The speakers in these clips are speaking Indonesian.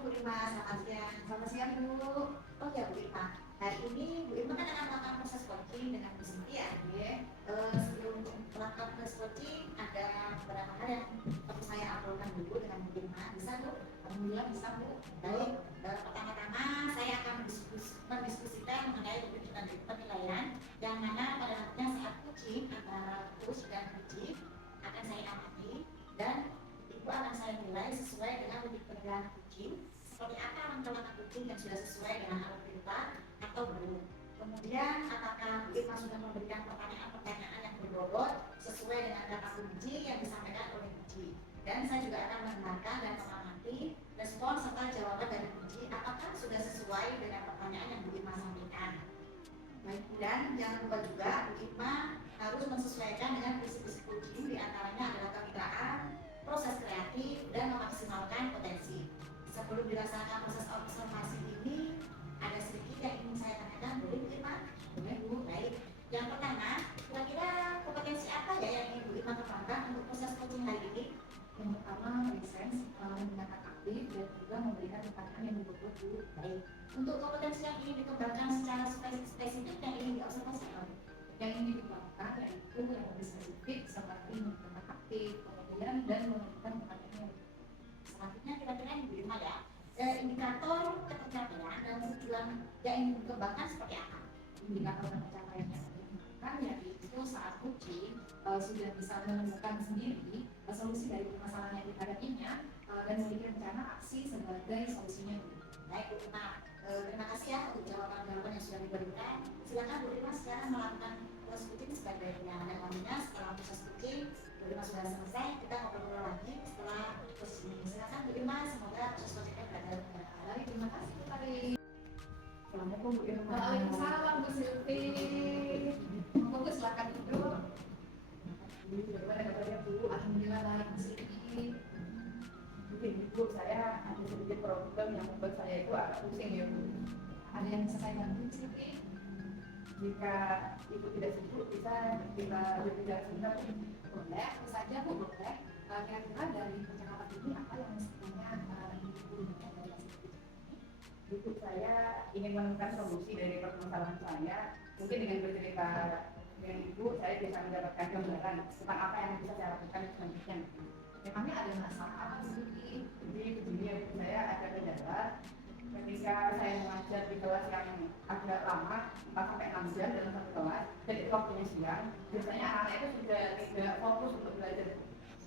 Bu Irma, selamat siang. Selamat siang Bu. Oh ya Bu Irma, hari ini Bu Irma kan akan melakukan proses coaching dengan Bu Cynthia. Ya. Sebelum melakukan proses coaching ada beberapa hal yang perlu saya uploadkan dulu dengan Bu Irma. Bisa Bu? Alhamdulillah bisa Bu. Baik, pertama-tama saya akan mendiskusikan mengenai rujukan penilaian yang mana pada nantinya saat coaching antara coach dan coaching akan saya amati dan Ibu akan saya nilai sesuai dengan lebih penilaian kucing. Seperti apa langkah-langkah kucing yang sudah sesuai dengan alur perintah atau belum. Kemudian apakah Bu Irma sudah memberikan pertanyaan-pertanyaan yang berbobot sesuai dengan data kunci yang disampaikan oleh kunci. Dan saya juga akan mendengarkan dan mengamati respon serta jawaban dari kunci apakah sudah sesuai dengan pertanyaan yang Bu Irma sampaikan. Baik, dan jangan lupa juga Bu Irma harus menyesuaikan dengan visi-visi kucing, diantaranya adalah kemitraan, proses kreatif, dan memaksimalkan potensi. Sebelum dilaksanakan proses observasi ini, ada sedikit yang ingin saya tanyakan, boleh Bu Irma? Boleh Bu, baik. Yang pertama, kira-kira kompetensi apa ya yang ingin Bu Irma kembangkan untuk proses coaching hari ini? Yang pertama, presence, menggunakan aktif, dan juga memberikan pertanyaan yang berbobot Bu. Baik. Untuk kompetensi yang ingin dikembangkan secara spesifik yang ingin diobservasi apa? Yang ingin dikembangkan yaitu yang lebih spesifik seperti menggunakan aktif, kemudian dan memberikan pertanyaan. Selanjutnya kira-kira yang diberi ya, indikator pencapaian dan tujuan yang ingin dikembangkan seperti apa? Indikator pencapaian yang dikembangkan yaitu saat coaching sudah bisa menemukan sendiri solusi dari permasalahan yang dihadapinya dan memiliki rencana aksi sebagai solusinya. Baik Bu Irma, terima kasih ya untuk jawaban-jawaban yang sudah diberikan. Silakan Bu Irma sekarang melakukan proses coaching sebaiknya. Dan nantinya setelah proses coaching Bu Irma sudah selesai, kita ngobrol lagi setelah proses ini. Silakan Bu Irma, semoga proses coachingnya berjalan dengan baik. Terima kasih Bu Tari. Assalamualaikum Bu Irma. Waalaikumsalam Bu Silvi. Monggo silakan duduk. Bagaimana kabarnya Bu? Alhamdulillah baik Bu Silvi. Mungkin Ibu saya ada sedikit problem yang membuat saya itu agak pusing ya Bu. Ada yang bisa saya bantu Silvi? Jika Ibu tidak sibuk bisa kita berbicara sebentar. Boleh, tentu saja Bu, boleh. Kira-kira dari percakapan ini apa yang sebenarnya Ibu inginkan dari hasil ini? Ibu saya ingin menemukan solusi dari permasalahan saya. Mungkin dengan bercerita dengan Ibu saya bisa mendapatkan gambaran tentang apa yang bisa saya lakukan selanjutnya. Memangnya ada masalah apa begini? Jadi begini ya Bu, saya ada kendala ketika saya mengajar di kelas yang agak lama 4-6 jam dalam satu kelas dan itu waktunya siang, biasanya anak-anak itu sudah tidak fokus untuk belajar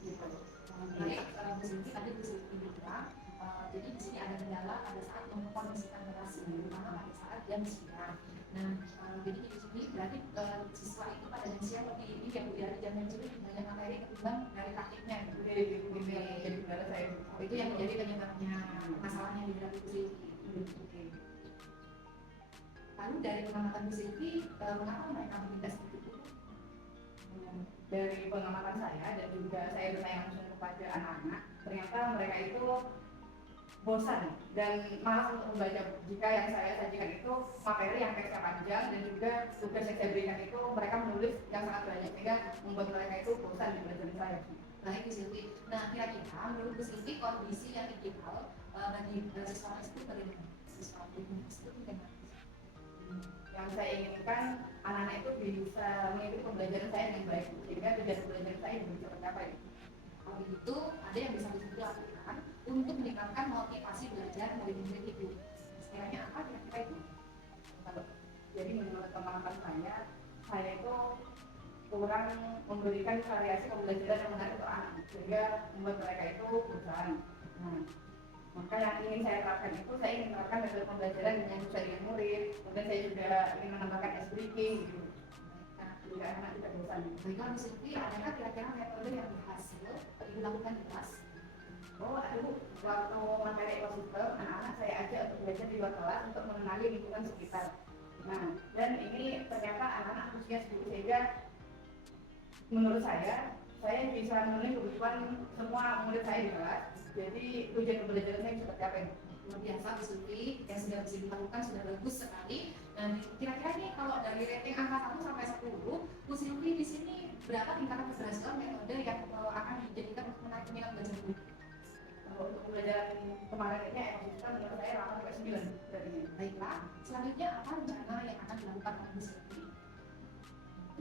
gitu. Baik, Bu Sinti tadi Bu Sinti bilang jadi di sini ada kendala pada saat mengkondisikan relasi terutama pada saat jam siang. Nah, jadi di sini berarti siswa itu pada jam siang lebih ini yang dari jam yang sulit banyak materi ketimbang dari taktiknya. Jadi kendala saya itu yang menjadi penyebabnya masalahnya di dalam Bu Sinti. Lalu dari pengamatan Bu Silvi, mengapa mereka berbeda seperti itu? Dari pengamatan saya dan juga saya bertanya langsung kepada anak-anak, ternyata mereka itu bosan dan malas untuk membaca. Jika yang saya sajikan itu materi yang teksnya panjang dan juga tugas yang saya berikan itu mereka menulis yang sangat banyak sehingga membuat mereka itu bosan di belajar saya. Baik Bu Silvi. Nah kira-kira menurut Bu Silvi kondisi yang ideal bagi siswa itu bagaimana? Siswa itu bagaimana? Yang saya inginkan anak-anak itu bisa mengikuti pembelajaran saya dengan baik sehingga tujuan pembelajaran saya bisa tercapai. Kalau begitu ada yang bisa kita lakukan untuk meningkatkan motivasi belajar dari murid itu. Sekiranya apa kira-kira itu? Jadi menurut pengalaman saya itu kurang memberikan variasi pembelajaran yang menarik untuk anak sehingga membuat mereka itu bosan. Nah, maka yang ingin saya terapkan itu saya ingin menerapkan metode pembelajaran yang bisa dengan murid. Kemudian saya juga ingin menambahkan ice breaking gitu. Nah, juga anak tidak bosan. Baiklah Bu Silvi, adakah kira-kira metode yang berhasil dilakukan di kelas? Oh, waktu materi ekosistem, anak-anak saya ajak untuk belajar di luar kelas untuk mengenali lingkungan sekitar. Nah, dan ini ternyata anak-anak antusias sehingga menurut saya bisa memenuhi kebutuhan semua murid saya di kelas. Jadi tujuan pembelajaran saya seperti apa ini? Luar biasa Bu Silvi, yang sudah bisa dilakukan sudah bagus sekali. Dan kira-kira nih kalau dari rating angka 1 sampai 10, Bu Silvi di sini berapa tingkatan keberhasilan metode yang akan dijadikan untuk menarik minat belajar Bu? untuk pembelajaran kemarin ini ekosistem menurut saya 8-9 berarti. Baiklah, selanjutnya apa rencana yang akan dilakukan oleh Bu Silvi?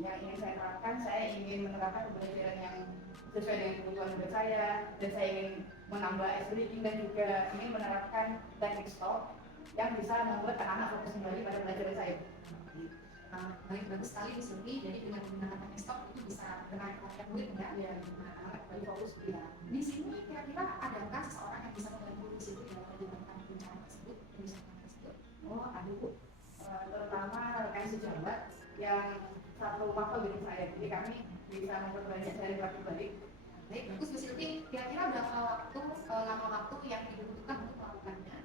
Yang ingin saya terapkan, saya ingin menerapkan pembelajaran yang sesuai dengan kebutuhan murid saya, dan saya ingin menambah reading dan juga ingin menerapkan teknik stop yang bisa membuat anak-anak fokus kembali pada pelajaran saya. Baik, bagus sekali Bu Silvi. Jadi dengan menggunakan teknik stop itu bisa menarik perhatian murid ya, anak-anak kembali fokus. Ya. Di sini kira-kira adakah seseorang yang bisa membantu Bu Silvi dalam menjalankan rencana tersebut, kebijakan tersebut? Oh, ada Bu. Terutama rekan sejawat yang satu waktu dengan saya, jadi kami bisa memperbanyak dari praktik balik. Baik, bagus Bu Silvi. Kira-kira berapa waktu, lama waktu yang dibutuhkan untuk melakukannya?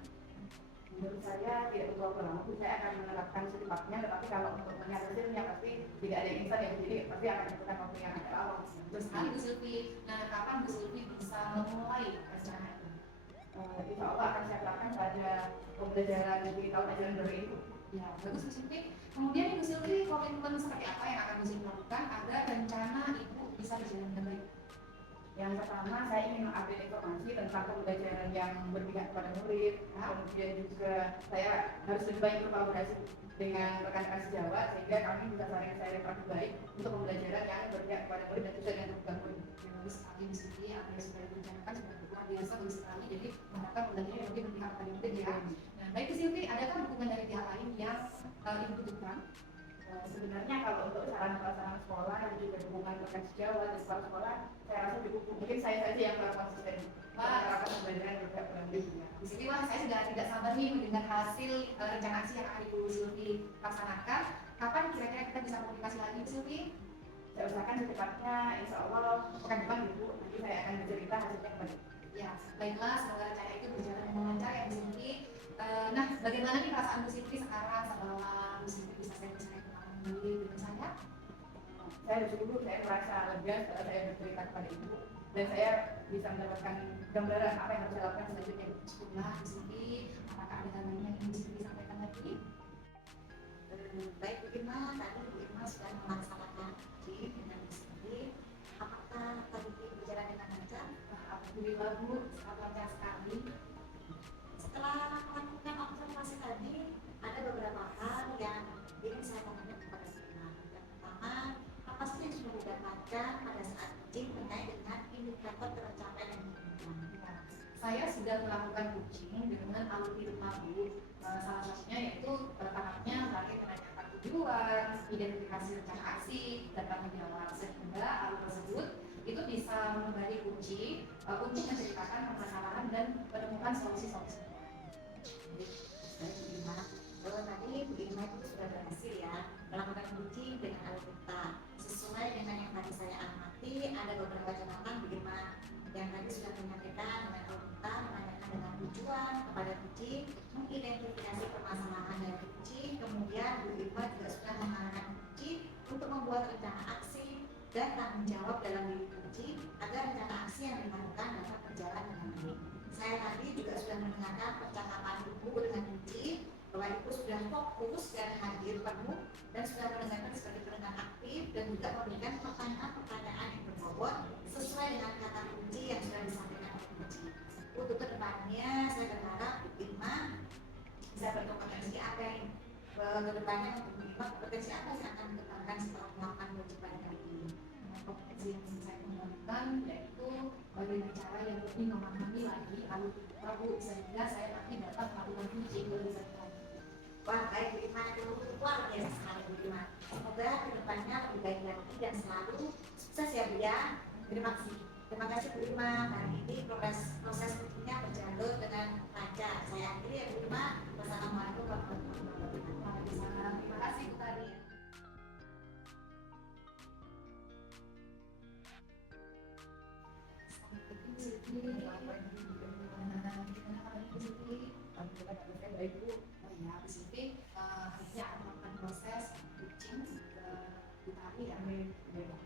Menurut saya tidak perlu waktu lama, saya akan menerapkan secepatnya, tetapi kalau untuk melihat hasilnya pasti tidak ada yang instan ya, jadi pasti akan membutuhkan waktu yang agak lama. Betul sekali Bu Silvi. Nah, kapan Bu Silvi bisa memulai rencana itu? Insya Allah akan saya terapkan pada pembelajaran di tahun ajaran baru ini. Ya, bagus Bu Silvi. Kemudian Bu Silvi, komitmen seperti apa yang akan Bu Silvi lakukan agar rencana Ibu bisa berjalan dengan baik? Yang pertama, saya ingin mengupdate informasi tentang pembelajaran yang berpihak kepada murid. Kemudian juga saya harus lebih banyak berkolaborasi dengan rekan-rekan sejawat sehingga kami bisa saling sharing praktik baik untuk pembelajaran yang berpihak kepada murid dan sesuai dengan kebutuhan murid. Bagus sekali Bu Silvi, apa yang sudah direncanakan sudah luar biasa bagus sekali. Jadi mengharapkan pembelajaran yang lebih berpihak kepada murid ya. Nah, baik Bu Silvi, adakah dukungan dari pihak lain yang Ibu butuhkan? Sebenarnya kalau untuk sarana prasarana sekolah dan juga dukungan rekan sejawat dan kepala sekolah, saya rasa cukup. Mungkin saya saja yang kurang konsisten menerapkan pembelajaran juga kurang lebih. Di sini wah saya sudah tidak sabar nih mendengar hasil rencana aksi yang akan Ibu Silvi laksanakan. Kapan kira-kira kita bisa komunikasi lagi Bu Silvi? Saya usahakan secepatnya, insya Allah pekan depan Ibu, nanti saya akan bercerita hasilnya kembali. Ya, baiklah, semoga rencana itu berjalan dengan lancar ya Bu Silvi. Nah, bagaimana nih perasaan Bu Silvi sekarang setelah Bu Silvi bisa saya kembali dengan saya? Saya bersyukur, saya merasa lega setelah saya bercerita kepada Ibu dan saya bisa mendapatkan gambaran apa yang harus saya lakukan selanjutnya. Syukurlah Bu Silvi, apakah ada hal lain yang Ibu Silvi sampaikan lagi? Baik Bu Irma, tadi Bu Irma sudah melaksanakan uji dengan Bu Silvi. Apakah tadi berjalan dengan lancar? Alhamdulillah Bu, sangat lancar sekali. Setelah melakukan observasi tadi, ada beberapa hal yang ingin saya tanyakan kepada Bu Irma. Yang pertama, apa sih yang sudah didapatkan pada saat uji terkait dengan indikator tercapaian yang diinginkan? Saya sudah melakukan coaching dengan algoritma Bu. Salah satunya yaitu tahapnya target menanyakan tujuan, identifikasi rencana aksi, data menjawab, sehingga alur tersebut itu bisa memberi kunci untuk menceritakan permasalahan dan menemukan solusi-solusi. Baik Bu Irma, tadi Bu Irma itu sudah berhasil ya melakukan coaching dengan algoritma. Sesuai dengan yang tadi saya amati, ada beberapa catatan Bu Irma yang tadi sudah menyampaikan dengan algoritma, menanyakan dengan tujuan kepada kucing, mengidentifikasi permasalahan dari kucing, kemudian Bu Irma juga sudah mengarahkan kucing untuk membuat rencana aksi dan tanggung jawab dalam diri kucing agar rencana aksi yang dilakukan dapat berjalan dengan baik. Saya tadi juga sudah mendengarkan percakapan Ibu dengan kucing bahwa Ibu sudah fokus dan hadir penuh dan sudah mendengarkan sebagai pendengar aktif dan juga memberikan pertanyaan-pertanyaan yang berbobot sesuai dengan kata kunci yang sudah disampaikan oleh kunci. Untuk kedepannya saya berharap Bu Irma bisa berkompetensi apa yang kedepannya untuk Bu Irma kompetensi apa yang akan dikembangkan setelah melakukan kewajiban kali ini. Kompetensi yang saya kembangkan yaitu bagaimana cara yang lebih memahami lagi algoritma Bu, sehingga saya nanti dapat melakukan coaching lebih baik lagi. Wah, baik Bu Irma, itu luar biasa sekali Bu Irma. Semoga kedepannya lebih baik lagi dan selalu sukses ya Bu ya. Terima kasih. Terima kasih Bu Irma. Hari ini proses coachingnya berjalan dengan lancar. Saya akhiri ya Bu Irma. Wassalamualaikum warahmatullahi wabarakatuh. Terima kasih Bu Tari. Baik Bu. Ya, Bu Silvi, hari ini akan melakukan proses coaching ke Bu Tari ya.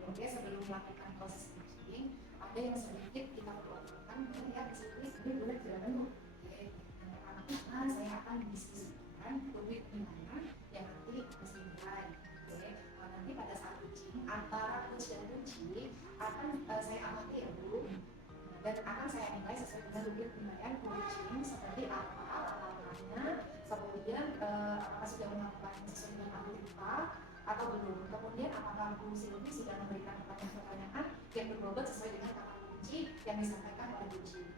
Oke, sebelum melakukan proses coaching, ada yang sedikit kita perlu lakukan, boleh ya Bu Silvi? Boleh silakan Bu. Oke, yang pertama saya akan diskusikan pemikiran yang nanti harus dimulai. Oke, nanti pada saat coaching antara coach dan coachee akan saya amati ya Bu. dan akan saya nilai sesuai dengan rubric penilaian kucing seperti apa alamannya, kemudian apakah sudah melakukan sesuai dengan algoritma atau belum, kemudian apakah Bu Silvi sudah memberikan pertanyaan-pertanyaan yang berbobot sesuai dengan kata kunci yang disampaikan oleh kucing.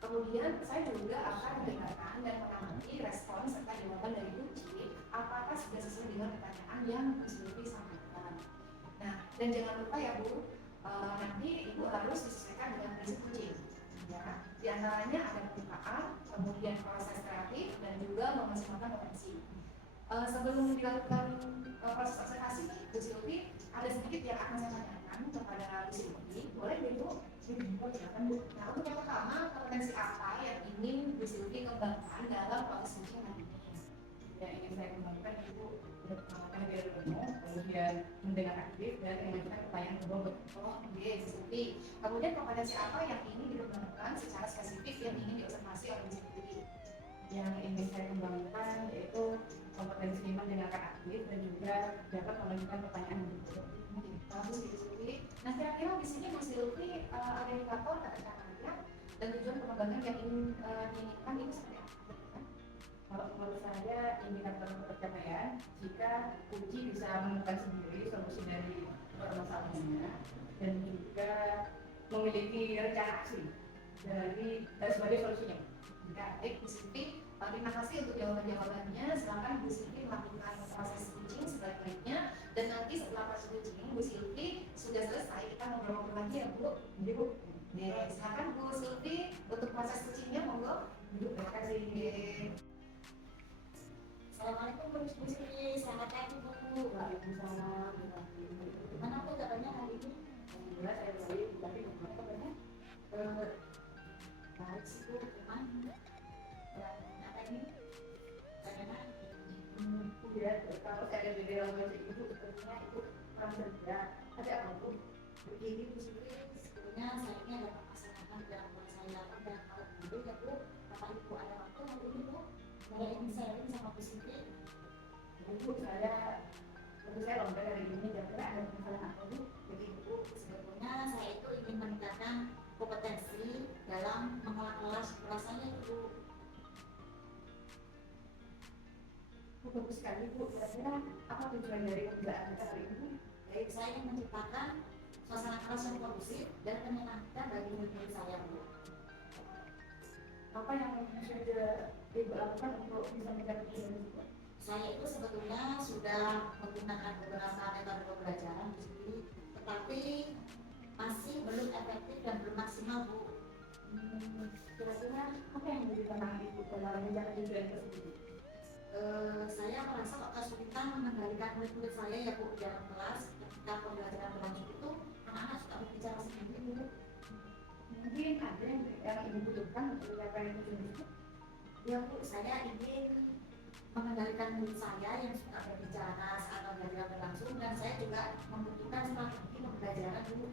Kemudian saya juga akan mendengarkan dan mengamati respon serta jawaban dari kucing apakah sudah sesuai dengan pertanyaan yang Bu Silvi sampaikan. Nah, dan jangan lupa ya Bu, nanti Ibu harus disesuaikan dengan prinsip kucing. Ya, di antaranya ada pembukaan, kemudian proses kreatif, dan juga memaksimalkan potensi. Sebelum dilakukan proses observasi nih, Bu Silvi, ada sedikit yang akan saya tanyakan kepada Bu Silvi. Boleh Bu? Silakan Bu. Nah, untuk yang pertama, kompetensi apa yang ingin Bu Silvi kembangkan dalam proses coaching nanti? Yang ingin saya kembangkan itu berpengalaman biar penuh, kemudian mendengar aktif dan mengajukan pertanyaan berbobot. Oh, oke, Bu Silvi. Kemudian kompetensi apa yang ingin dikembangkan secara spesifik yang ingin diobservasi oleh Bu Silvi? Yang ingin saya kembangkan yaitu kompetensi mendengarkan aktif dan juga dapat mengajukan pertanyaan berbobot. Bagus Bu Silvi. Nah, kira-kira di sini Bu Silvi ada indikator atau caranya dan tujuan pengembangan yang ingin diinginkan itu seperti apa? Kalau menurut saya indikator pencapaian jika uji bisa menemukan sendiri solusi dari permasalahannya dan juga memiliki rencana aksi dari sebagai solusinya. Baik, Bu Silvi, terima kasih untuk jawaban-jawabannya. Silakan Bu Silvi melakukan proses coaching sebaik-baiknya dan nanti setelah proses coaching Bu Silvi sudah selesai, kita ngobrol-ngobrol lagi ya Bu. Jadi Bu, Silakan Bu Silvi untuk proses coachingnya, monggo. terima kasih. Assalamualaikum Bu Silvi, selamat pagi Bu. Waalaikumsalam. Gimana Bu kabarnya hari ini? Alhamdulillah saya baik, tapi bagaimana kabarnya? Baik sih Bu, cuman apa ini? Bagaimana? Ya, kalau saya ada di dalam wajah ibu, sepertinya ibu kurang kerja. Ada apa Bu? Begini Bu Silvi, sebetulnya saya ini ada permasalahan dalam buat saya dan kalau dulu ya Bu, apa Ibu ada waktu hari ini Bu? Saya ingin sharing sama Bu Silvi. Ibu, saya lomba hari ini, kira-kira ada masalah apa Bu? Jadi Bu, sebetulnya saya itu ingin meningkatkan kompetensi dalam mengelola kelas saya itu. Bagus sekali Bu, kira-kira apa tujuan dari pembelajaran kita hari ini? Baik, saya ingin menciptakan suasana kelas yang kondusif dan menyenangkan bagi murid-murid saya Bu. Apa yang sudah Ibu lakukan untuk bisa mencapai tujuan itu? Saya itu sebetulnya sudah menggunakan beberapa metode pembelajaran di sini, tetapi masih belum efektif dan belum maksimal Bu. Kira-kira apa yang menjadi tantangan Ibu dalam mencapai tujuan tersebut? Saya merasa kok kesulitan mengendalikan murid-murid saya ya Bu di dalam kelas ketika pembelajaran berlanjut itu anak-anak suka berbicara sendiri Bu. Mungkin ada yang Ibu butuhkan untuk mencapai tujuan itu? Ya Bu, saya ingin mengendalikan murid saya yang suka berbicara saat pembelajaran berlangsung dan saya juga membutuhkan strategi pembelajaran Bu.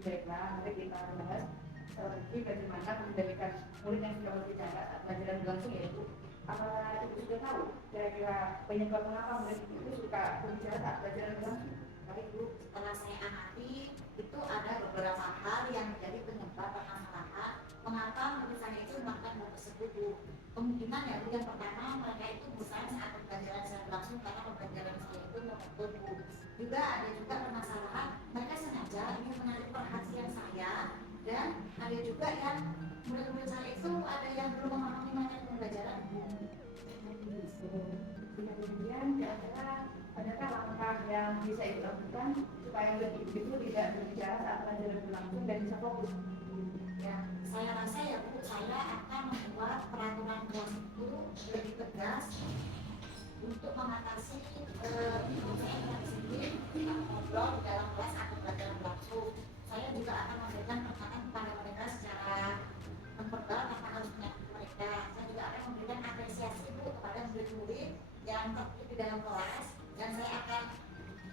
Baiklah, mari kita bahas strategi bagaimana mengendalikan murid yang suka berbicara saat pelajaran berlangsung ya Bu. Apakah Ibu sudah tahu kira-kira penyebab mengapa murid itu suka berbicara saat pelajaran berlangsung? Baik Bu, setelah saya amati itu ada beberapa hal yang menjadi penyebab permasalahan mengapa murid saya itu melakukan hal tersebut Bu. Kemungkinan ya Bu, yang pertama mereka itu bosan saat pembelajaran saya berlangsung karena pembelajaran saya itu monoton Bu. Juga ada juga permasalahan mereka sengaja ingin menarik perhatian saya dan ada juga yang murid-murid saya itu ada yang belum memahami materi pembelajaran Bu. Kemudian kira-kira adakah langkah yang bisa Ibu lakukan supaya murid itu tidak berbicara saat pelajaran berlangsung dan bisa fokus? Ya, saya rasa ya Bu, saya akan membuat peraturan kelas itu lebih tegas untuk mengatasi saya yang sendiri tidak ngobrol di dalam kelas atau pelajaran berlangsung. Saya juga akan memberikan perkataan kepada mereka secara memperbal apa harus menyambut mereka. Saya juga akan memberikan apresiasi Bu kepada murid-murid yang tertib di dalam kelas dan saya akan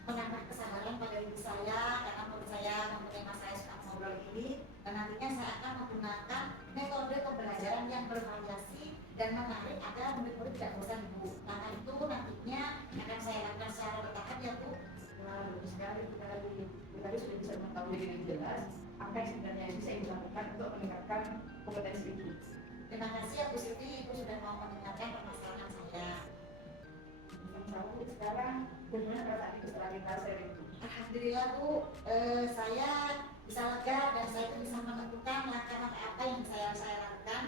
menambah kesadaran pada diri saya karena menurut saya menerima saya suka ngobrol ini dan nantinya saya akan menggunakan metode pembelajaran yang bervariasi dan menarik agar murid-murid tidak bosan Bu. Karena itu nantinya akan saya lakukan secara bertahap ya Bu. Nah, bagus sekali kita tadi sudah bisa mengetahui dengan jelas apa yang sebenarnya bisa ibu lakukan untuk meningkatkan kompetensi ibu. Terima kasih ya Bu Siti, Ibu sudah mau mendengarkan permasalahan saya. Sama sekarang bagaimana perasaan ibu setelah kita sharing? Alhamdulillah Bu, saya bisa lega dan saya pun bisa menentukan langkah-langkah apa yang saya lakukan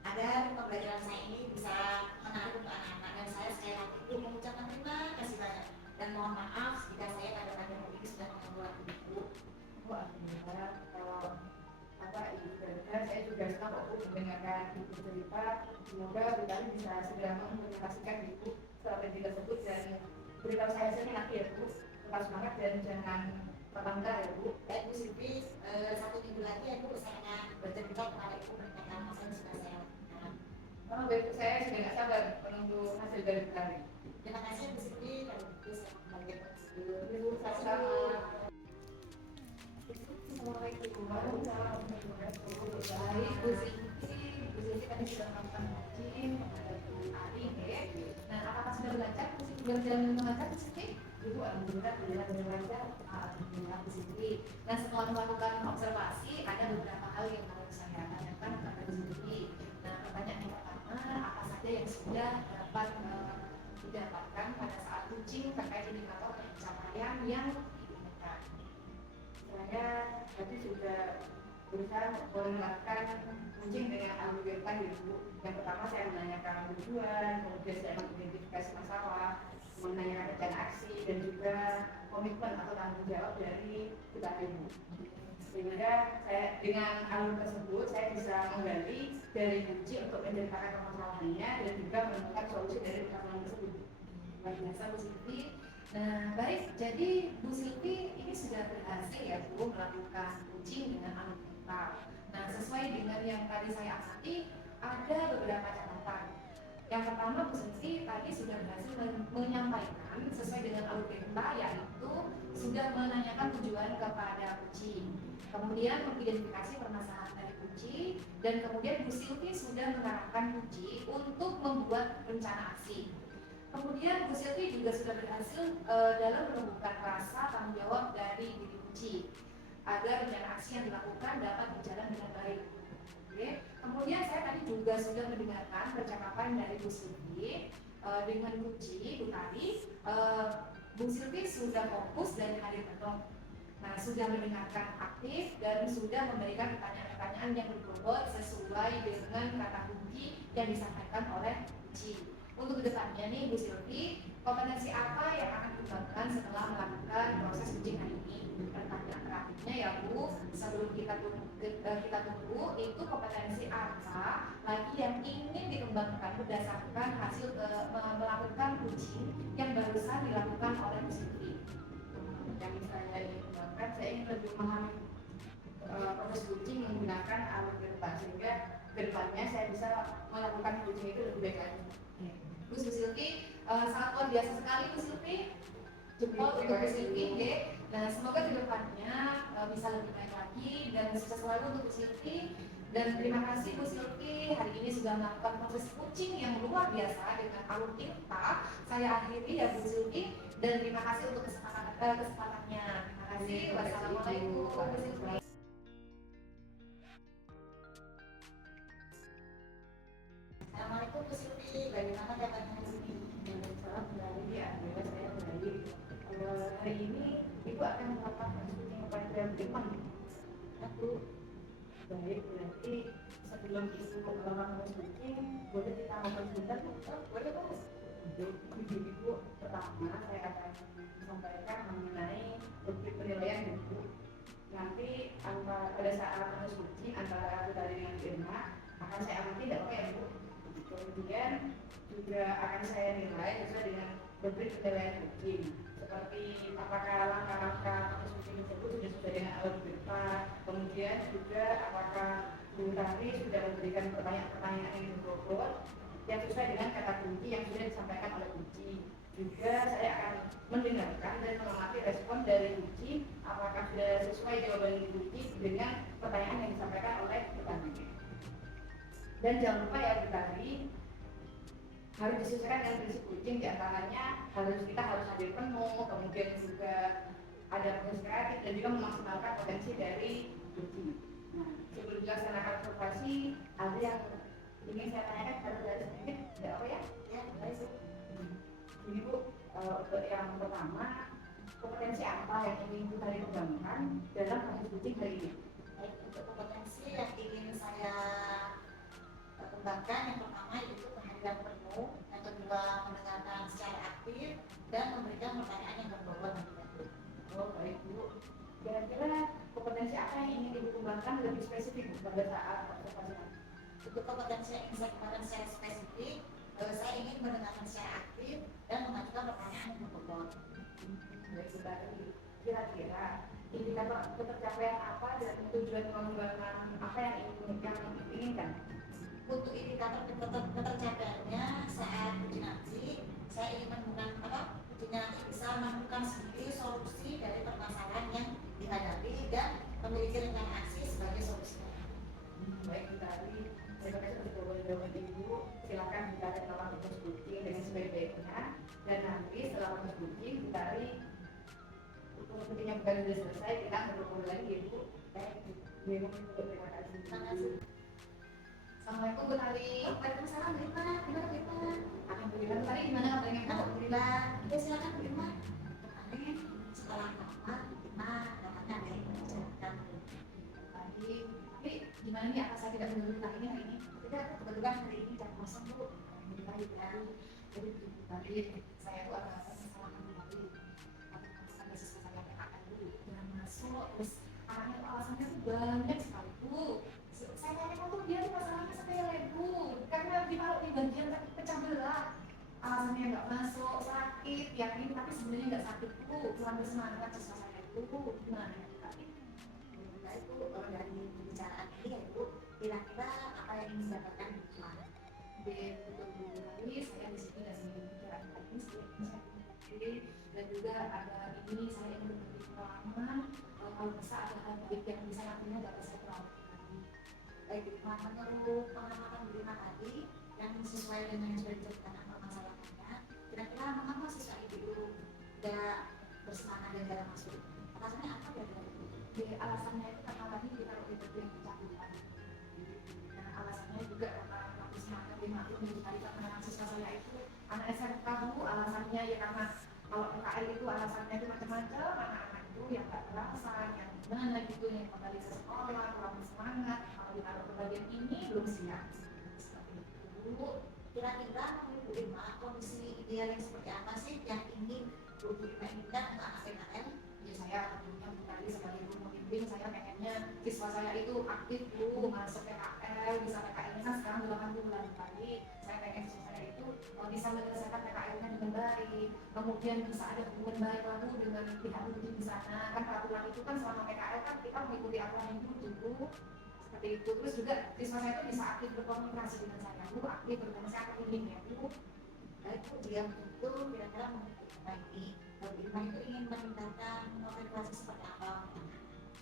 agar pembelajaran saya ini bisa menarik untuk anak-anak, dan saya sekali lagi Bu mengucapkan terima kasih banyak dan mohon maaf jika saya kadang-kadang ini sudah membuat Ibu. Oh, alhamdulillah. Kalau apa ibu cerita, saya juga senang kok Bu mendengarkan ibu cerita. Semoga Bu Tari bisa segera mengimplementasikan ibu strategi tersebut dan beritahu saya hasilnya nanti ya Bu. Tetap semangat dan jangan tertanggal ya Bu. Baik Bu Silvi, 1 minggu lagi ya Bu saya akan bercerita kepada Ibu mengenai apa yang sudah saya lakukan. Oh, baik, saya sudah nggak sabar menunggu hasil dari Bu Tari. Terima kasih Bu Silvi, dan itu saya kembali ke Ibu, sama-sama. Assalamualaikum warahmatullahi wabarakatuh. Baik, Bu Silvi tadi sudah melakukan coaching kepada Bu Ari ya. Nah, apakah sudah belajar Bu Silvi berjalan dengan lancar Bu Silvi? Ibu alhamdulillah berjalan dengan lancar. Alhamdulillah Bu Silvi. Nah, setelah melakukan observasi ada beberapa hal yang mau saya tanyakan kepada Bu Silvi. Nah, pertanyaan yang pertama, apa saja yang sudah dapat didapatkan pada saat coaching terkait indikator pencapaian yang diinginkan? Saya tadi sudah berusaha melakukan coaching dengan algoritma ibu. Yang pertama saya menanyakan tujuan, kemudian saya mengidentifikasi masalah, menanyakan rencana aksi dan juga komitmen atau tanggung jawab dari kita ibu. Sehingga saya dengan alur tersebut saya bisa menggali dari kunci untuk menceritakan permasalahannya dan juga menemukan solusi dari permasalahan tersebut. Luar biasa Bu Silvi. Nah, baik, jadi Bu Silvi ini sudah berhasil ya Bu melakukan coaching dengan algoritma. Nah, sesuai dengan yang tadi saya amati, ada beberapa catatan. Yang pertama, Bu Silvi tadi sudah berhasil menyampaikan sesuai dengan algoritma, yaitu sudah menanyakan tujuan kepada coaching, kemudian mengidentifikasi permasalahan dari kunci, dan kemudian Bu Silvi sudah mengarahkan kunci untuk membuat rencana aksi. Kemudian Bu Silvi juga sudah berhasil dalam menumbuhkan rasa tanggung jawab dari diri kunci agar rencana aksi yang dilakukan dapat berjalan dengan baik. Oke. Kemudian saya tadi juga sudah mendengarkan percakapan dari Bu Silvi dengan kunci Bu Tari. Bu Silvi sudah fokus dan hadir penuh. Nah, sudah mendengarkan aktif dan sudah memberikan pertanyaan-pertanyaan yang berbobot sesuai dengan kata kunci yang disampaikan oleh kunci. Untuk kedepannya nih Bu Silvi, kompetensi apa yang akan dikembangkan setelah melakukan proses coaching hari ini? Pertanyaan terakhirnya ya Bu, sebelum kita tunggu itu kompetensi apa lagi yang ingin dikembangkan berdasarkan hasil melakukan coaching yang barusan dilakukan oleh Bu Silvi? Yang saya ingin kembangkan, saya ingin lebih memahami proses coaching menggunakan algoritma sehingga kedepannya saya bisa melakukan coaching itu lebih baik lagi. Bu Silvi, sangat luar biasa sekali Bu Silvi. Jempol untuk Bu Silvi, oke. Nah, semoga kedepannya bisa lebih baik lagi dan sukses selalu untuk Bu Silvi. Dan terima kasih Bu Silvi hari ini sudah melakukan proses coaching yang luar biasa dengan alur kita. Saya akhiri ya Bu Silvi dan terima kasih untuk kesempatannya. Terima kasih. Wassalamualaikum Bu Silvi. Assalamualaikum Bu Silvi, bagaimana kabarnya hari ini? Salam dari alhamdulillah saya baik. Hari ini ibu akan melakukan coaching kepada Firman. Aku baik, berarti sebelum ibu melakukan coaching boleh kita ngobrol sebentar? Boleh Bu. Untuk ibu pertama saya akan sampaikan mengenai bukti penilaian ibu. Nanti pada saat coaching antara aku dari dengan Firma akan saya amati tidak oke ya Bu. Kemudian juga akan saya nilai sesuai dengan beberapa penilaian coaching seperti apakah langkah-langkah coaching tersebut sudah sesuai dengan algoritma, kemudian juga apakah Bu Tari sudah memberikan pertanyaan-pertanyaan yang berbobot yang sesuai dengan kata kunci yang sudah disampaikan oleh kunci. Juga saya akan mendengarkan dan mengamati respon dari kunci apakah sudah sesuai jawaban kunci dengan pertanyaan yang disampaikan oleh petani. Dan jangan lupa ya Bu Tari, harus disesuaikan dengan prinsip coaching, diantaranya kita harus hadir penuh, kemudian juga ada potensi kreatif dan juga memaksimalkan potensi dari kucing. Nah, sebelum dilaksanakan observasi, ada yang ingin saya tanyakan kepada dari sedikit, ada apa ya? Ya, baik Bu. Ini Bu, untuk yang pertama, kompetensi apa yang ingin kita kembangkan dalam kasus kucing hari ini? Baik, untuk kompetensi yang ingin saya kembangkan, yang pertama yaitu kehadiran penuh, yang kedua mendengarkan secara aktif, dan memberikan pertanyaan yang berbobot dan tidak. Oh baik Bu, kira-kira kompetensi apa yang ingin Ibu kembangkan lebih spesifik Bu, pada saat observasi? Untuk kompetensi yang ingin saya kembangkan secara spesifik, saya ingin mendengarkan secara aktif dan mengajukan pertanyaan yang berbobot. Baik Bu, tadi kira-kira indikator ketercapaian apa dan tujuan pengembangan apa yang diinginkan? Untuk indikator ketercapaiannya saat uji nanti, saya ingin menemukan ujinya nanti bisa menemukan sendiri solusi dari permasalahan yang dihadapi dan memiliki rencana aksi sebagai solusinya. Baik Bu, tadi terima kasih untuk jawaban Ibu. Silakan ditarik dalam proses kucing dengan sebaik-baiknya, dan nanti setelah proses kucing ditarik kucingnya bukan sudah selesai, kita berkumpul lagi ya Bu. Baik, Terima kasih. terima kasih. Assalamualaikum Bu Tari. Waalaikumsalam, Bu Irma. Gimana Bu Irma? Alhamdulillah Bu Tari, gimana kabarnya Bu? Alhamdulillah. Ya silakan Bu Irma. Kemarin setelah rapat, Bu Irma datangnya ada yang menceritakan. Tadi, tapi gimana nih, apa saya tidak menurut ini hari ini? Tidak, kebetulan hari ini jam kosong Bu. Alhamdulillah Bu Tari. Jadi Bu Tari, saya tuh agak kesalahan Bu Tari. Ada siswa saya PKL dulu, jangan masuk. Terus anaknya tuh alasannya tuh banyak sekali Bu. Saya tanya tuh dia tuh masalahnya sepele Bu, karena di bagian pecah belah. Alasannya nggak masuk, sakit, yakin tapi sebenarnya nggak sakit Bu. Kurang bersemangat siswa saya itu gimana ya tapi Nah itu dari pembicaraan ini ya Bu, kira-kira apa yang ingin didapatkan Bu Irma? betul Bu Tari, saya di sini dari bicara tadi saya dan juga ada ini saya ingin berbagi pengalaman kalau bisa ada hal baik yang bisa nantinya dapat saya terapkan. Baik Bu Irma, menurut pengamatan Bu Irma tadi yang sesuai dengan yang sudah diceritakan permasalahannya, kira-kira mengapa siswa itu tidak bersemangat dan tidak masuk? Alasannya apa ya Bu? Alasannya itu karena tadi kita lebih bagian kecakupan. Nah alasannya juga karena waktu semangat dia masuk mencari perkenalan siswa saya itu anak SMK Bu, alasannya ya karena kalau PKL itu alasannya itu macam-macam, anak-anak itu yang nggak terasa, yang gimana gitu, yang kembali ke sekolah, kurang semangat, kalau ditaruh ke bagian ini belum siap. Seperti itu. Kira-kira menurut Bu Irma kondisi ideal yang seperti apa sih yang ingin Bu Irma inginkan untuk anak PKL? Ya saya tentunya tadi sebagai guru pembimbing saya pengennya siswa saya itu aktif Bu, masuk PKL, bisa PKL-nya kan sekarang 8 bulan tadi. Saya pengen siswa saya itu bisa menyelesaikan PKL-nya dengan baik, kemudian bisa ada hubungan baik lalu dengan pihak pendidik di sana. Kan peraturan itu kan selama PKL kan kita mengikuti aturan yang dulu seperti itu. Terus juga siswa saya itu bisa aktif berkomunikasi dengan saya Bu, aktif berkomunikasi apa ini ya Bu. Baik Bu, dia itu kira-kira menurut Bu Irma ini, Bu Irma itu ingin meningkatkan motivasi seperti apa?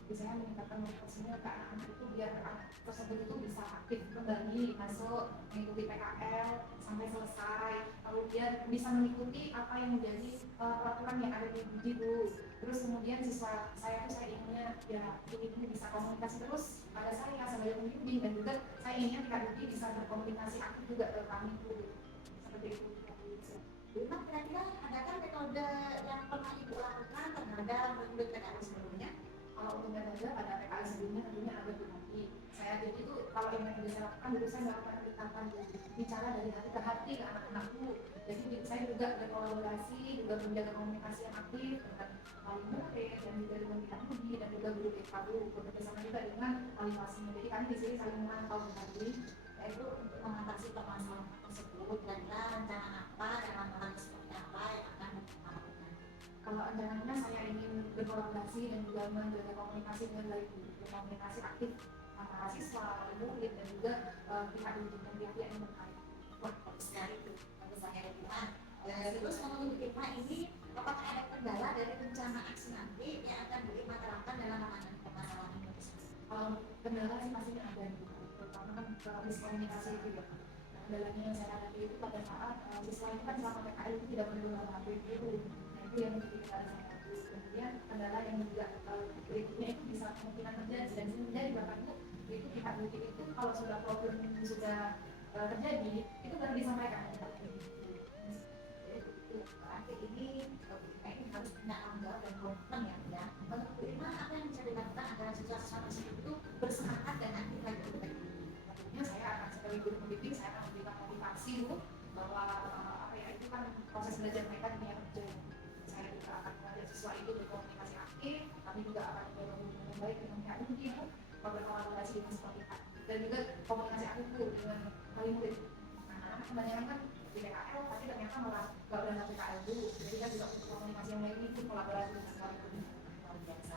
Biasanya meningkatkan motivasinya ke anak-anak itu biar anak tersebut itu bisa aktif kembali masuk mengikuti PKL sampai selesai, kemudian bisa mengikuti apa yang menjadi peraturan yang ada di Budi Bu. Terus kemudian siswa saya tuh saya inginnya ya ini bisa komunikasi terus pada saya sebagai pembimbing, dan juga saya inginnya Kak Budi bisa berkomunikasi aktif juga ke kami Bu. Seperti itu. Bu Irma, kira-kira adakah metode yang pernah Ibu lakukan terhadap murid PKL sebelumnya? Kalau untuk metode pada PKL sebelumnya tentunya ada Bu Tati. Saya jadi itu kalau yang metode saya lakukan dulu saya melakukan pendekatan bicara dari hati ke hati ke anak-anakku. Jadi saya juga berkolaborasi, juga menjaga komunikasi yang aktif dengan wali murid dan juga dengan pihak Budi dan juga guru BK Bu, bekerjasama juga dengan wali kelasnya. Jadi kami di sini saling memantau Bu Tati. Yaitu untuk mengatasi permasalahan tersebut, kira-kira rencana apa dan langkah seperti apa yang akan dilakukan? Kalau rencananya saya ingin berkolaborasi dan juga menjaga komunikasi dengan baik, berkomunikasi aktif antara siswa, wali murid dan juga pihak pendidik dan pihak yang terkait. Wah, bagus sekali itu. Bagus sekali Bu Irma. Terus menurut Bu Irma ini, apakah ada kendala dari rencana aksi nanti yang akan Bu Irma terapkan dalam menangani permasalahan ini tersebut? Kalau kendala sih pastinya ada, terutama kan miskomunikasi itu ya. Nah, kendalanya yang saya hadapi itu pada saat siswa itu kan selama PKL itu tidak boleh bawa HP dulu. Nah itu yang menjadi kendala saya. Kemudian kendala yang juga berikutnya itu bisa kemungkinan terjadi, dan sebenarnya di Bapak itu pihak bukit itu kalau sudah problem sudah terjadi itu baru disampaikan. Berarti ini harus punya tanggung jawab dan komitmen ya. Untuk Bu Irma, apa yang bisa dilakukan agar siswa-siswa tersebut itu bersemangat dan aktif lagi untuk Tentunya saya akan sebagai guru pembimbing, saya akan memberikan motivasi Bu, bahwa apa ya, itu kan proses belajar mereka di dunia kerja. Saya juga akan mengajak siswa itu berkomunikasi aktif, kami juga akan berkomunikasi baik dengan pihak uji Bu, berkolaborasi dengan seperti Pak, dan juga komunikasi aktif Bu dengan wali murid. Nah, kebanyakan kan di PKL, tapi ternyata malah gak berani PKL dulu, jadi kan juga untuk komunikasi yang lain itu kolaborasi dengan wali murid. luar biasa.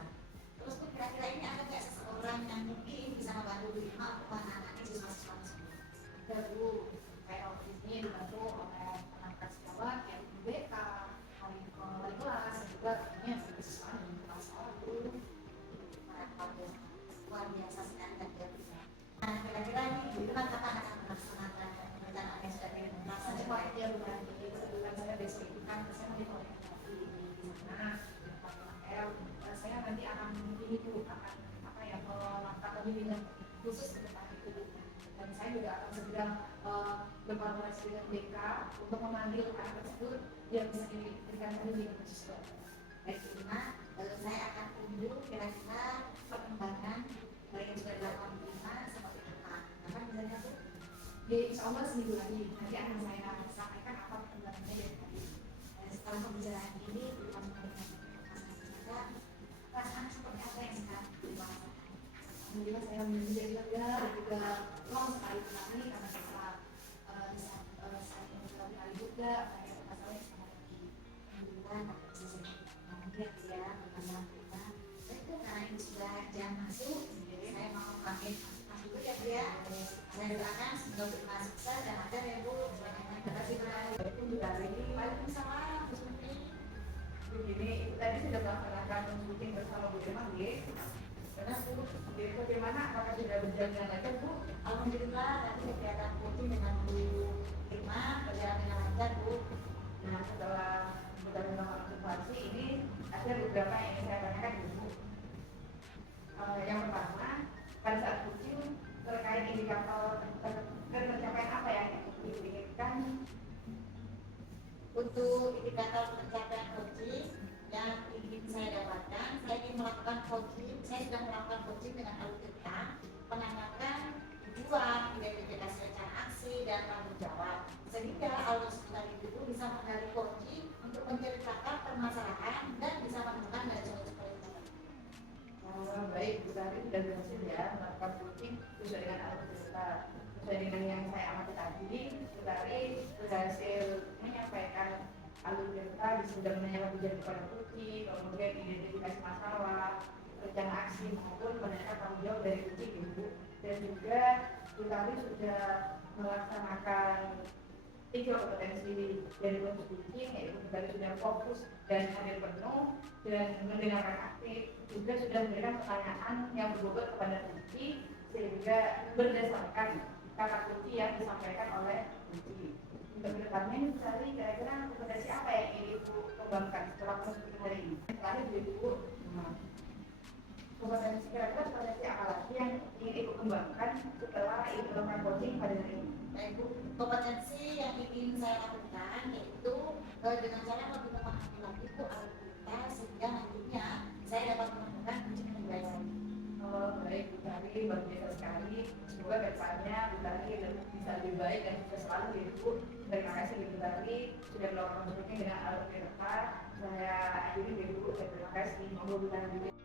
Terus Bu, kira-kira ini ada nggak seseorang yang mungkin bisa membantu Bu Irma untuk menangani siswa-siswa tersebut? Ada Bu, kayak waktu di sini dibantu oleh penangkat sejawat, yang BK, wali kelas, dan juga tentunya siswa yang kelas awal Bu. Luar biasa sekali kan ya. Nah, kira-kira ini Bu Irma kapan akan melaksanakan rencana yang sudah direncanakan? Semua itu ya bukan, jadi kebetulan saya besok itu kan saya nanti mau di sana, saya nanti akan ini dulu, akan apa ya, melakukan bimbingan khusus ke depan itu, dan saya juga akan segera berkolaborasi dengan BK untuk memanggil anak tersebut yang bisa diberikan bimbingan khusus. Baik Bu Irma, saya akan tunggu kira-kira perkembangan dari yang sudah dilakukan Bu Irma seperti apa. Kapan misalnya Bu? Insya Allah seminggu lagi nanti akan saya sampaikan apa perkembangannya dari tadi. Setelah pembicaraan ini, Bu Irma memberikan masalah perasaan seperti apa yang sekarang Bu Irma rasakan? Alhamdulillah saya menjadi lega dan juga long sekali sekali karena setelah saya mencoba kali juga saya masalah yang sama lagi. Alhamdulillah, kemudian ya, bersama kita. Itu karena ini sudah jam masuk, jadi saya mau pamit dulu ya Bu ya. Saya doakan semoga Bu Irma sukses dan ada ya Bu. Terima kasih Bu. Itu dari Waalaikumsalam, Bu Sumi. begini, itu tadi sudah melaksanakan meeting bersama Bu Irma, karena Bu, jadi bagaimana, apakah sudah berjalan lancar Bu? Alhamdulillah, tadi kegiatan coaching dengan Bu Irma berjalan dengan lancar Bu. Nah, setelah kita melakukan observasi ini ada beberapa yang ingin saya tanyakan dulu. Yang pertama, pada saat coaching terkait indikator pencapaian apa yang diinginkan? Untuk indikator pencapaian coaching yang ingin saya dapatkan, saya ingin melakukan coaching. Saya sudah melakukan coaching dengan alutsista, menanyakan tujuan, identifikasi rencana aksi, dan tanggung jawab. Sehingga alutsista itu bisa menggali coaching untuk menceritakan permasalahan dan bisa menemukan dari solusi-solusi. Baik, Bu Tari sudah berhasil ya melakukan coaching sesuai dengan alutsista. Sesuai dengan yang saya amati tadi, Bu Tari berhasil menyampaikan alutsista, sudah menanyakan tujuan kepada coaching, kemudian identifikasi masalah, rencana aksi maupun menanyakan tanggung jawab dari coaching, Ibu. Dan juga Bu Tari sudah melaksanakan 3 kompetensi dari proses coaching, yaitu Bu Tari sudah fokus dan hadir penuh dan mendengarkan aktif, juga sudah memberikan pertanyaan yang berbobot kepada coaching sehingga berdasarkan kata kunci yang disampaikan oleh coaching. Untuk kedepannya Bu Tari kira-kira kompetensi apa yang ingin Ibu kembangkan setelah proses hari ini? Terakhir Ibu, kompetensi kira-kira kompetensi apa lagi yang ingin Ibu kembangkan setelah Ibu melakukan coaching pada hari ini? Baik Bu, kompetensi yang ingin saya lakukan yaitu dengan cara lebih memahami lagi Bu alutsista sehingga nantinya saya dapat menemukan kunci yang lebih baik. Baik Bu Tari, luar biasa sekali. Semoga kedepannya Bu Tari bisa lebih baik dan sukses selalu ya Bu. Terima kasih Bu Tari sudah melakukan coaching dengan alutsista. Saya akhiri Bu, terima kasih. Monggo Bu Tari.